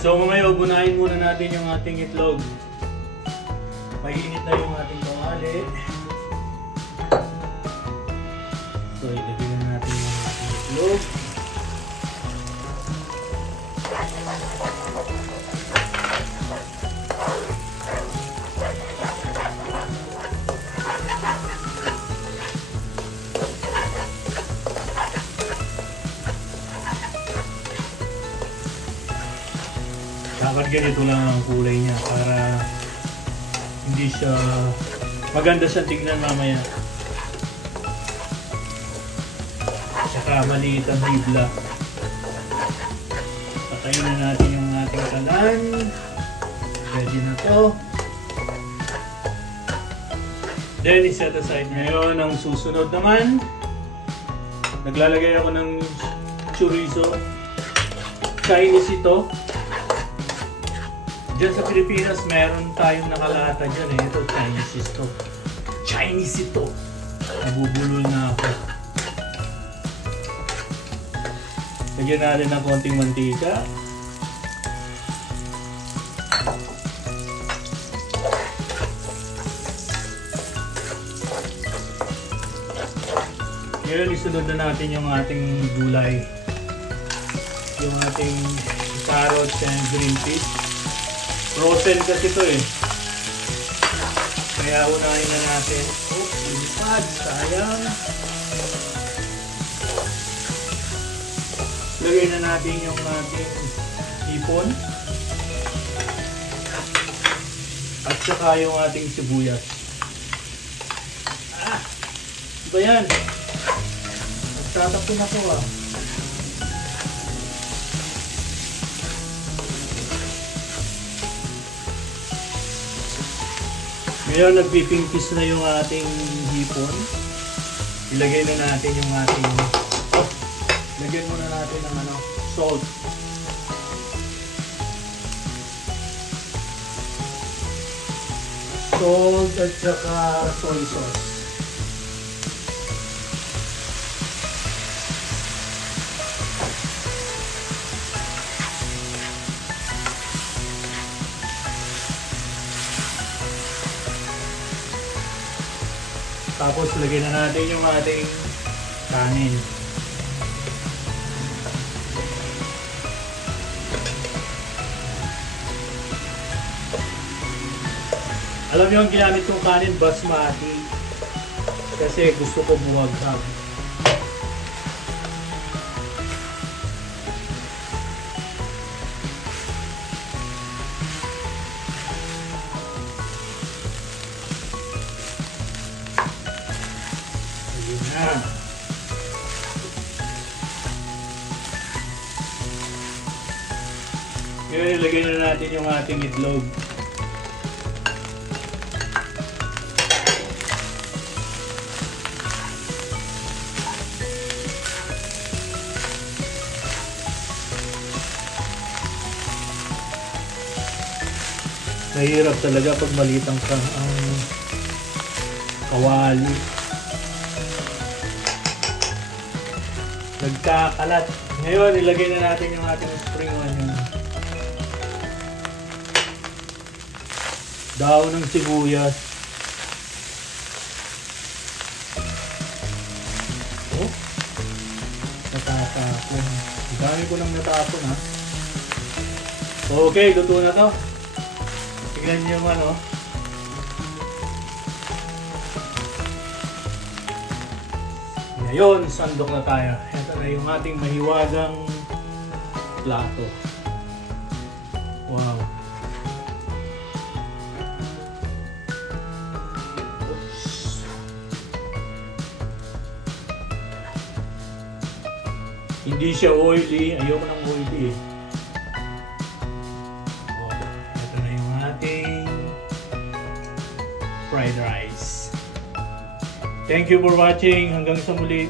So mamaya ubunahin muna natin yung ating itlog. Mainit na yung ating kawali. So ilagay na natin yung ating itlog. Dapat ganito lang ang kulay niya para hindi siya maganda sa tingnan mamaya. Saka maliit ang hibla. Patayin na natin yung ating kalan. Ready na to. Then iset aside. Ngayon ang susunod naman, naglalagay ako ng chorizo. Chinese ito. Diyan sa Pilipinas, meron tayong nakalata dyan eh. Ito, Chinese ito. Chinese ito. Nabubulol na ako. Lagyan natin ng konting mantika. Ngayon, isunod na natin yung ating gulay. Yung ating carrots and green peas. Frozen kasi ito eh. Kaya unahin na natin. Oh, lipad. Sayang. Lagay na natin yung ating hipon. At saka yung ating sibuyas. Ah! Diba yan? Nagtatapon ako ah. Ngayon, nagpipimpis na yung ating hipon. Ilagay na natin yung ating... Lagyan muna natin ng salt. Salt at saka soy sauce. Tapos lagyan na natin yung ating kanin. Alam niyo ang ginamit kong kanin, basmati. Kasi gusto ko buwag-hag. Ngayon, ilagay na natin yung ating itlog. Mahirap talaga pag maliit ang kawali. Nagkakalat. Ngayon, ilagay na natin yung ating spring onion. Daon ng sibuyas. Oh, natatapon. Dami ko nang natapon ha. Okay, luto na to. Tignan nyo naman oh. Ngayon, sandok na tayo. Ito na yung ating mahiwagang plato. Wow. Hindi siya oily. Ayoko ng oily eh. Wow. Ito na yung ating fried rice. Thank you for watching. Hanggang sa muli.